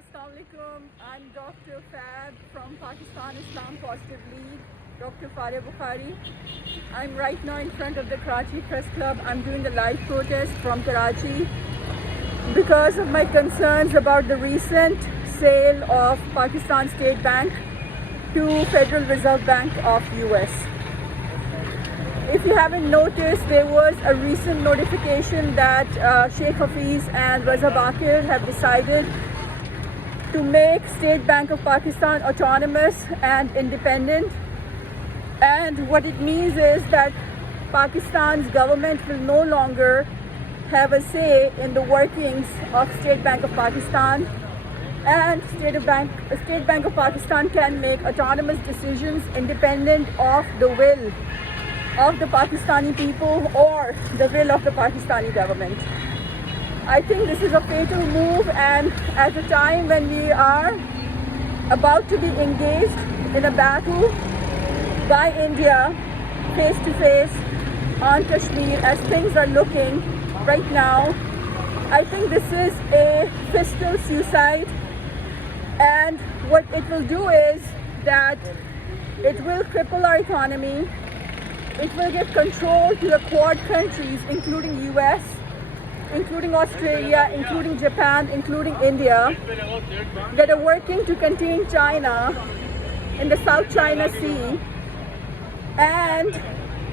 Assalamu alaikum. I'm Dr. Fab from Pakistan Islam Positive League, Dr. Faria Bukhari. I'm right now in front of the Karachi Press Club. I'm doing a live protest from Karachi because of my concerns about the recent sale of Pakistan State Bank to Federal Reserve Bank of US. If you haven't noticed, there was a recent notification that Sheikh Hafiz and Raza Bakir have decided to make State Bank of Pakistan autonomous and independent. And what it means is that Pakistan's government will no longer have a say in the workings of State Bank of Pakistan, and State Bank of Pakistan can make autonomous decisions independent of the will of the Pakistani people or the will of the Pakistani government. I think this is a fatal move, and at a time when we are about to be engaged in a battle by India face to face on Kashmir, as things are looking right now, I think this is a fiscal suicide, and what it will do is that it will cripple our economy. It will give control to the Quad countries, including US, including Australia, including Japan, including India, that are working to contain China in the South China Sea, and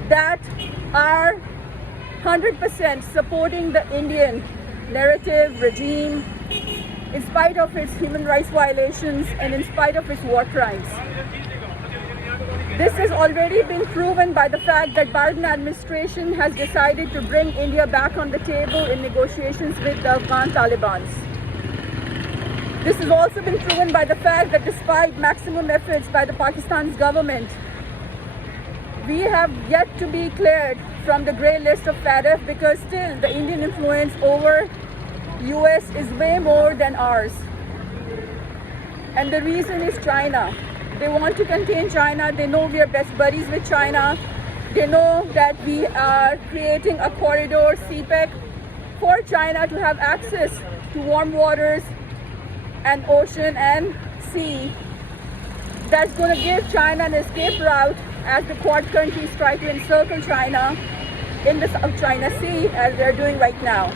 that are 100% supporting the Indian narrative regime in spite of its human rights violations and in spite of its war crimes. This has already been proven by the fact that Biden administration has decided to bring India back on the table in negotiations with the Afghan Taliban. This has also been proven by the fact that despite maximum efforts by the Pakistan's government, we have yet to be cleared from the grey list of FATF, because still the Indian influence over US is way more than ours. And the reason is China. They want to contain China. They know we are best buddies with China. They know that we are creating a corridor, CPEC, for China to have access to warm waters and ocean and sea. That's going to give China an escape route as the Quad countries try to encircle China in the South China Sea, as they're doing right now.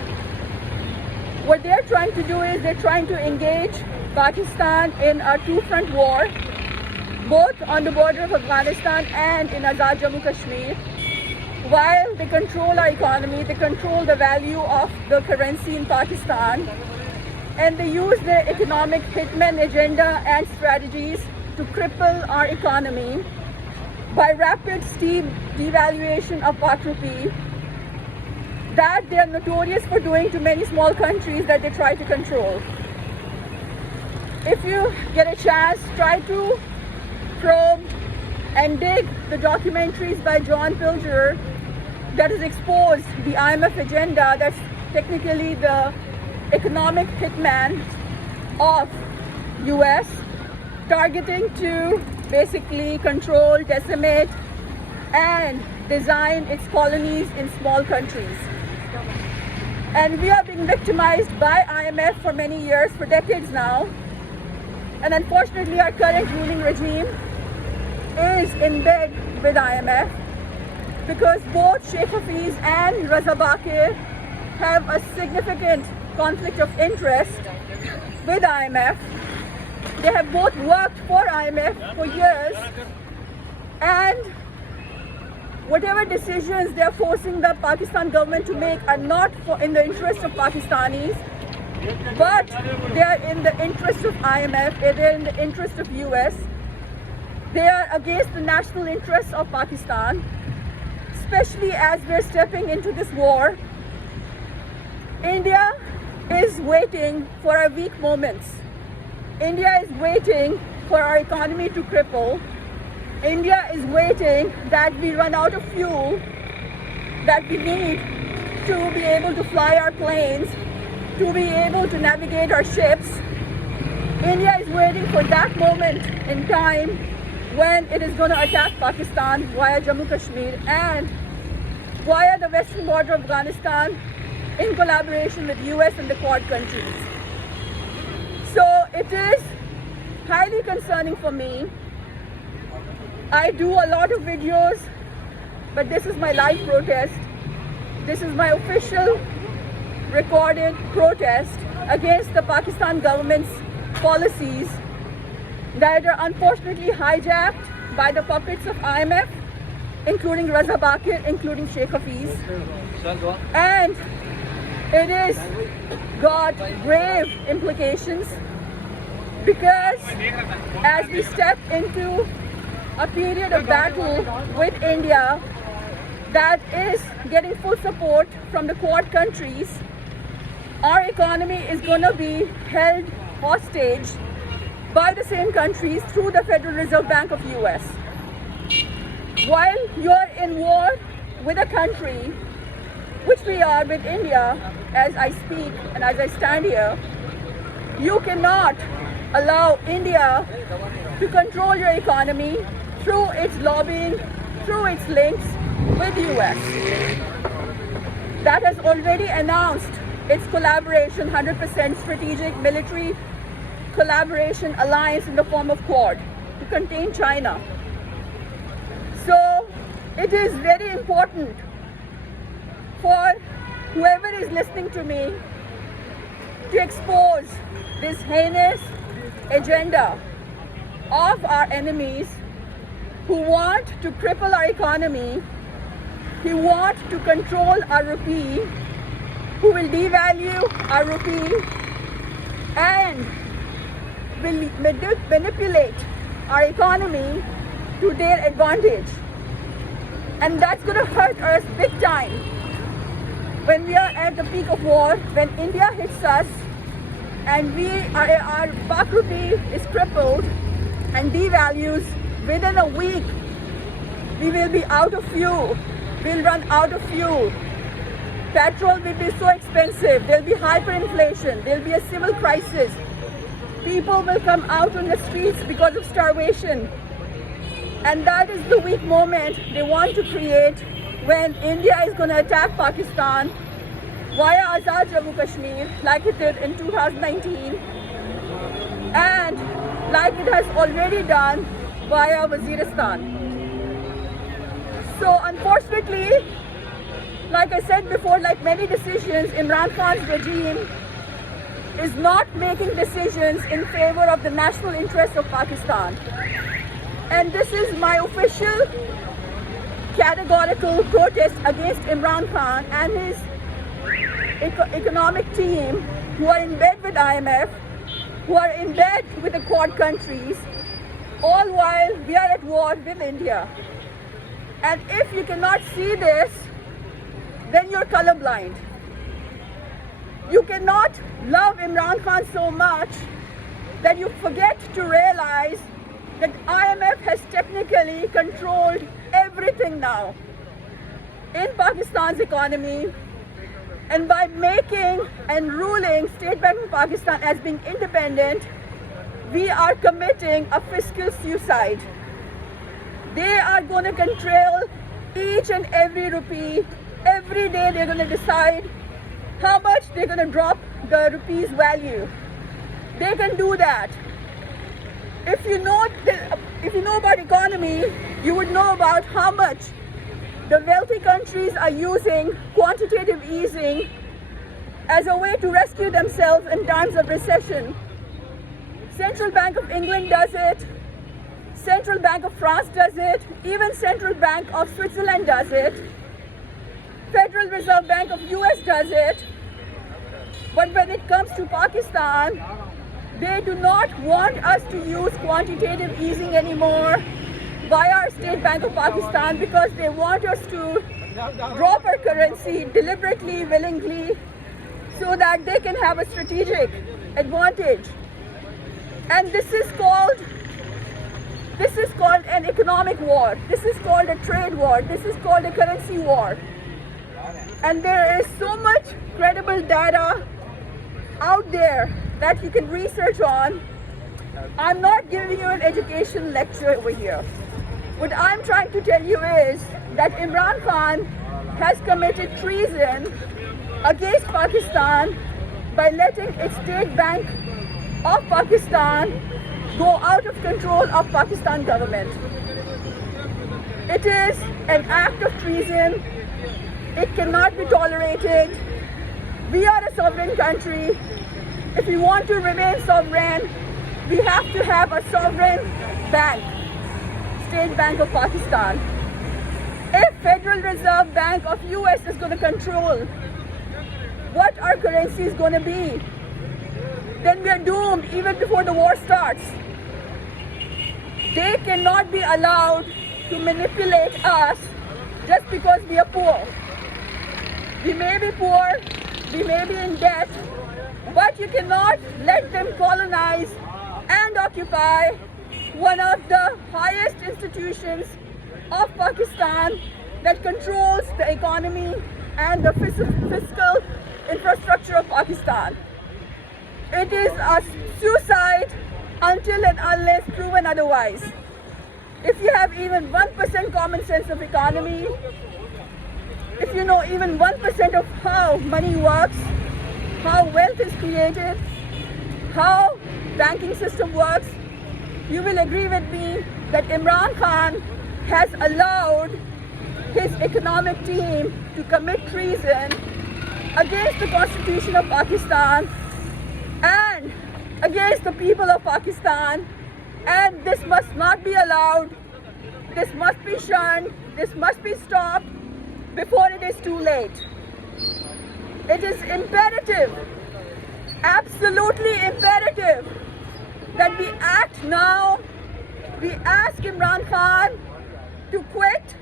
What they're trying to do is they're trying to engage Pakistan in a two-front war, both on the border of Afghanistan and in Azad Jammu Kashmir. While they control our economy, they control the value of the currency in Pakistan, and they use their economic hitman agenda and strategies to cripple our economy by rapid, steep devaluation of Pak rupee that they are notorious for doing to many small countries that they try to control. If you get a chance, try to probe and dig the documentaries by John Pilger that has exposed the IMF agenda. That's technically the economic hitman of US, targeting to basically control, decimate, and design its colonies in small countries. And we are being victimized by IMF for many years, for decades now. And unfortunately, our current ruling regime is in bed with IMF, because both Sheikh Hafiz and Raza Bakir have a significant conflict of interest with IMF. They have both worked for IMF for years, and whatever decisions they are forcing the Pakistan government to make are not in the interest of Pakistanis, but they are in the interest of IMF, they are in the interest of US. They are against the national interests of Pakistan, especially as we're stepping into this war. India is waiting for our weak moments. India is waiting for our economy to cripple. India is waiting that we run out of fuel that we need to be able to fly our planes, to be able to navigate our ships. India is waiting for that moment in time when it is going to attack Pakistan via Jammu Kashmir and via the western border of Afghanistan in collaboration with US and the Quad countries. So it It is highly concerning for me. I do a lot of videos, but this is my live protest. This is my official recorded protest against the Pakistan government's policies that are unfortunately hijacked by the puppets of IMF, including Raza Bakir, including Sheikh Hafiz. And it has got grave implications because as we step into a period of battle with India that is getting full support from the Quad countries, our economy is going to be held hostage by the same countries through the Federal Reserve Bank of US. While you're in war with a country, which we are with India, as I speak and as I stand here, you cannot allow India to control your economy through its lobbying, through its links with the US. That has already announced its collaboration, 100% strategic military collaboration alliance in the form of Quad to contain China. So it is very important for whoever is listening to me to expose this heinous agenda of our enemies who want to cripple our economy, who want to control our rupee, who will devalue our rupee and will manipulate our economy to their advantage. And that's going to hurt us big time when we are at the peak of war, when India hits us and our Pak rupee is crippled and devalues. Within a week, we will be out of fuel. We'll run out of fuel. Petrol will be so expensive. There'll be hyperinflation. There'll be a civil crisis. People will come out on the streets because of starvation. And that is the weak moment they want to create when India is going to attack Pakistan via Azad Jammu Kashmir, like it did in 2019, and like it has already done via Waziristan. So unfortunately, like I said before, like many decisions, Imran Khan's regime is not making decisions in favor of the national interests of Pakistan. And this is my official categorical protest against Imran Khan and his economic team who are in bed with IMF, who are in bed with the Quad countries, all while we are at war with India. And if you cannot see this, then you're colorblind. You cannot love Imran Khan so much that you forget to realize that IMF has technically controlled everything now in Pakistan's economy, and by making and ruling State Bank of Pakistan as being independent, we are committing a fiscal suicide. They are going to control each and every rupee. Every day they're going to decide how much they're going to drop the rupee's value. They can do that. If you know about economy, you would know about how much the wealthy countries are using quantitative easing as a way to rescue themselves in times of recession. Central Bank of England does it. Central Bank of France does it. Even Central Bank of Switzerland does it. Federal Reserve Bank of US does it. But when it comes to Pakistan, they do not want us to use quantitative easing anymore via our State Bank of Pakistan because they want us to drop our currency deliberately, willingly, so that they can have a strategic advantage. And this is called an economic war. This is called a trade war. This is called a currency war. And there is so much credible data out there that you can research on. I'm not giving you an education lecture over here. What I'm trying to tell you is that Imran Khan has committed treason against Pakistan by letting its state bank of Pakistan go out of control of Pakistan government. It is an act of treason. It cannot be tolerated. We are a sovereign country. If we want to remain sovereign, we have to have a sovereign bank, State Bank of Pakistan. If Federal Reserve Bank of US is going to control what our currency is going to be, then we are doomed even before the war starts. They cannot be allowed to manipulate us just because we are poor. We may be poor, we may be in debt, but you cannot let them colonize and occupy one of the highest institutions of Pakistan that controls the economy and the fiscal infrastructure of Pakistan. It is a suicide until and unless proven otherwise. If you have even 1% common sense of economy, if you know even 1% of how money works, how wealth is created, how banking system works, you will agree with me that Imran Khan has allowed his economic team to commit treason against the Constitution of Pakistan and against the people of Pakistan, and this must not be allowed. This must be shunned. This must be stopped before it is too late. It is imperative, absolutely imperative, that we act now. We ask Imran Khan to quit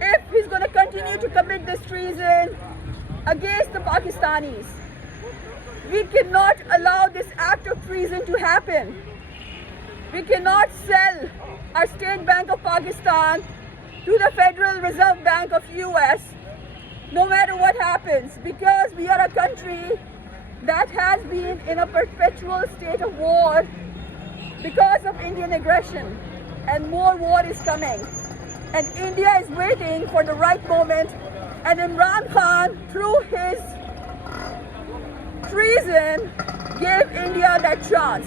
if he's going to continue to commit this treason against the Pakistanis. We cannot allow this act of treason to happen. We cannot sell our State Bank of Pakistan to the Federal Reserve Bank of US no matter what happens, because we are a country that has been in a perpetual state of war because of Indian aggression, and more war is coming. And India is waiting for the right moment, and Imran Khan, through his treason, gave India that chance.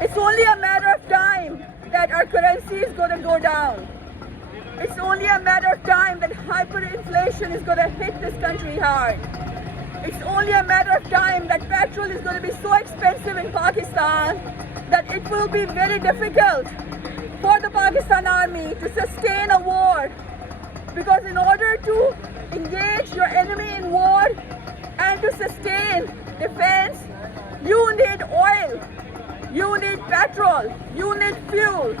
It's only a matter of time that our currency is going to go down. It's only a matter of time that hyperinflation is going to hit this country hard. It's only a matter of time that petrol is going to be so expensive in Pakistan that it will be very difficult for the Pakistan army to sustain a war. Because in order to engage your enemy in war and to sustain defense, you need oil, you need petrol, you need fuel.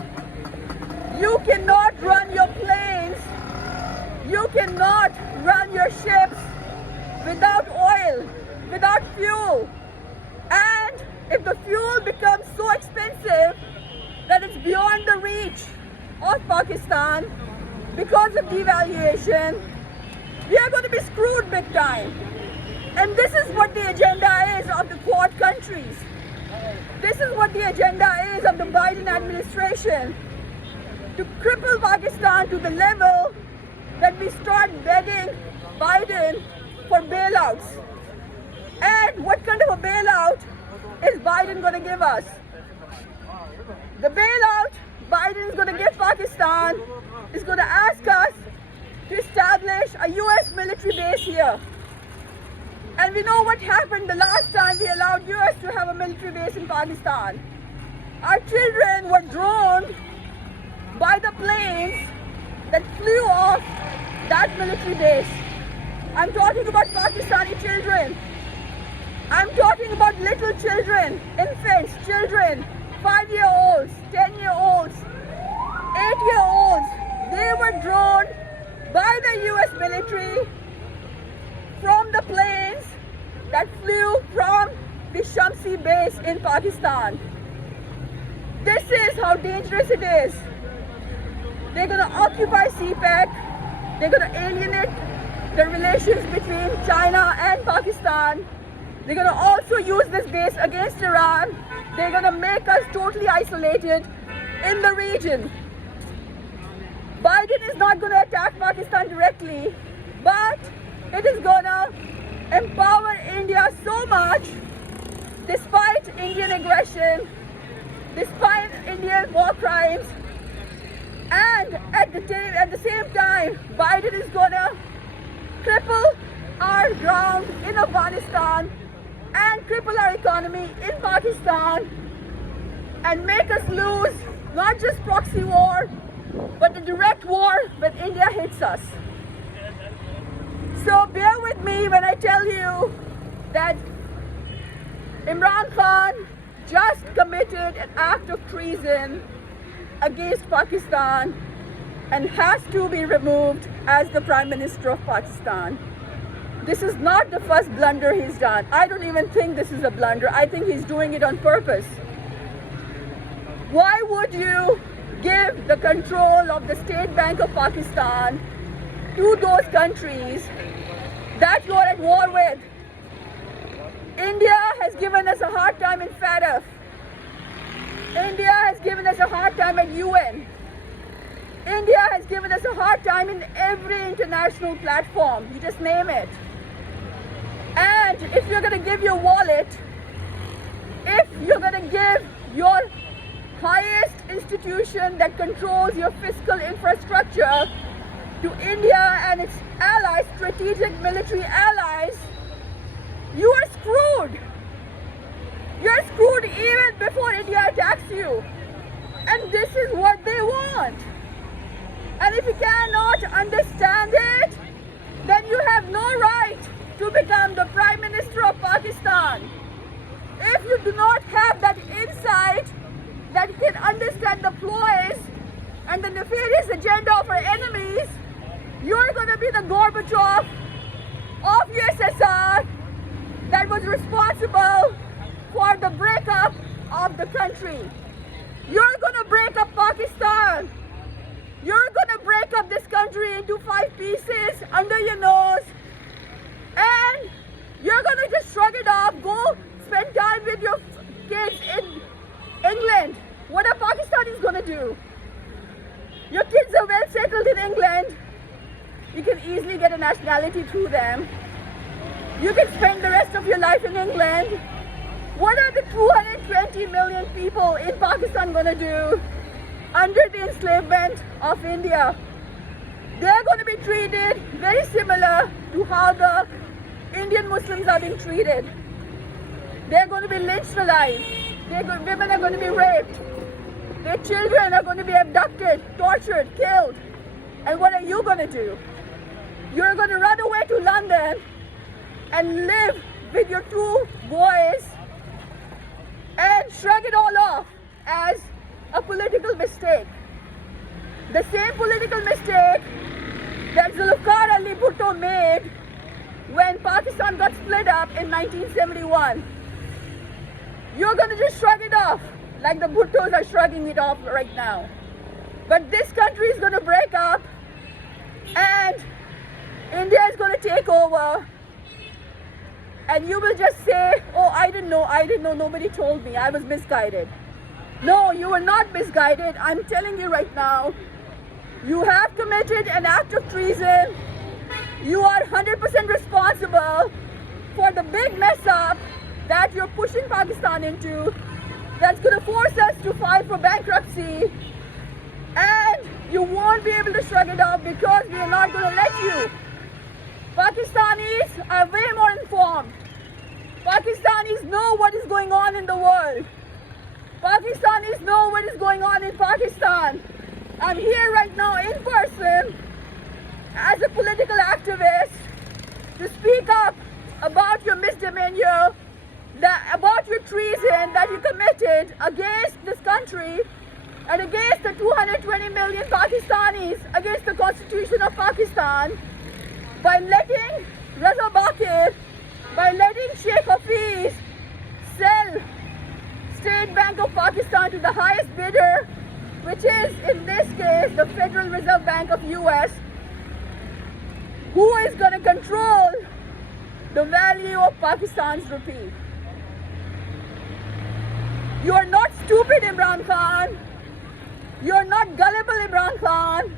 You cannot run your planes, you cannot run your ships without oil, without fuel. And if the fuel becomes so expensive that it's beyond the reach of Pakistan because of devaluation, we are going to be screwed big time. And this is what the agenda is of the Quad countries. This is what the agenda is of the Biden administration, to cripple Pakistan to the level that we start begging Biden for bailouts. And what kind of a bailout is Biden going to give us? The bailout Biden is going to give Pakistan is going to ask us to establish a US military base here. And we know what happened the last time we allowed US to have a military base in Pakistan. Our children were drowned by the planes that flew off that military base. I'm talking about Pakistani children. I'm talking about little children, infants, children, 5-year-olds, 10-year-olds, 8-year-olds. They were drowned by the US military from the planes that flew from the Shamsi base in Pakistan. This is how dangerous it is. They're going to occupy CPEC. They're going to alienate the relations between China and Pakistan. They're going to also use this base against Iran. They're going to make us totally isolated in the region. Biden is not going to attack Pakistan directly, but it is going to empower India so much despite Indian aggression, despite Indian war crimes, and at the same time, Biden is gonna cripple our ground in Afghanistan and cripple our economy in Pakistan and make us lose not just proxy war, but the direct war when India hits us. So bear with me when I tell you that Imran Khan just committed an act of treason against Pakistan and has to be removed as the Prime Minister of Pakistan. This is not the first blunder he's done. I don't even think this is a blunder. I think he's doing it on purpose. Why would you give the control of the State Bank of Pakistan to those countries that you're at war with? India has given us a hard time in FATF. India has given us a hard time at UN. India has given us a hard time in every international platform. You just name it. And if you're going to give your wallet, if you're going to give your highest institution that controls your fiscal infrastructure to India and its allies, strategic military allies, you are screwed. You're screwed even before India attacks you. And this is what they want. And if you cannot understand it, then you have no right to become the Prime Minister of Pakistan. If you do not have that insight, that you can understand the ploys and the nefarious agenda of our enemies, you're going to be the Gorbachev of USSR that was responsible for the breakup of the country. You're going to break up Pakistan. You're going to break up this country into 5 pieces under your nose. And you're going to just shrug it off, go spend time with your kids in England. What are Pakistanis going to do? Your kids are well settled in England. You can easily get a nationality through them. You can spend the rest of your life in England. What are the 220 million people in Pakistan going to do under the enslavement of India? They're going to be treated very similar to how the Indian Muslims are being treated. They're going to be lynched alive. Women are going to be raped. Their children are going to be abducted, tortured, killed. And what are you going to do? You're going to run away to London and live with your 2 boys and shrug it all off as a political mistake. The same political mistake that Zulfikar Ali Bhutto made when Pakistan got split up in 1971. You're going to just shrug it off like the Bhuttos are shrugging it off right now. But this country is going to break up and India is going to take over. And you will just say, oh, I didn't know, nobody told me, I was misguided. No, you were not misguided. I'm telling you right now, you have committed an act of treason. You are 100% responsible for the big mess up that you're pushing Pakistan into, that's going to force us to file for bankruptcy. And you won't be able to shrug it off because we are not going to let you. Pakistanis are way more informed. Pakistanis know what is going on in the world. Pakistanis know what is going on in Pakistan. I'm here right now in person as a political activist to speak up about your misdemeanor, about your treason that you committed against this country and against the 220 million Pakistanis, against the Constitution of Pakistan, by letting Raza Bakir, by letting Sheikh Hafiz sell State Bank of Pakistan to the highest bidder, which is in this case the Federal Reserve Bank of US, who is going to control the value of Pakistan's rupee. You are not stupid, Imran Khan. You are not gullible, Imran Khan.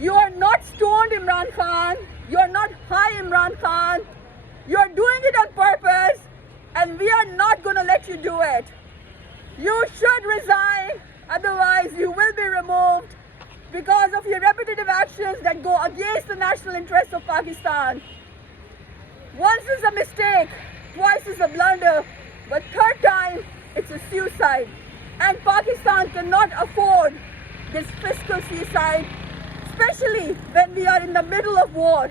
You are not stoned, Imran Khan. You are not high, Imran Khan. You are doing it on purpose, and we are not going to let you do it. You should resign, otherwise you will be removed because of your repetitive actions that go against the national interests of Pakistan. Once is a mistake, twice is a blunder, but third time it's a suicide. And Pakistan cannot afford this fiscal suicide, especially when we are in the middle of war.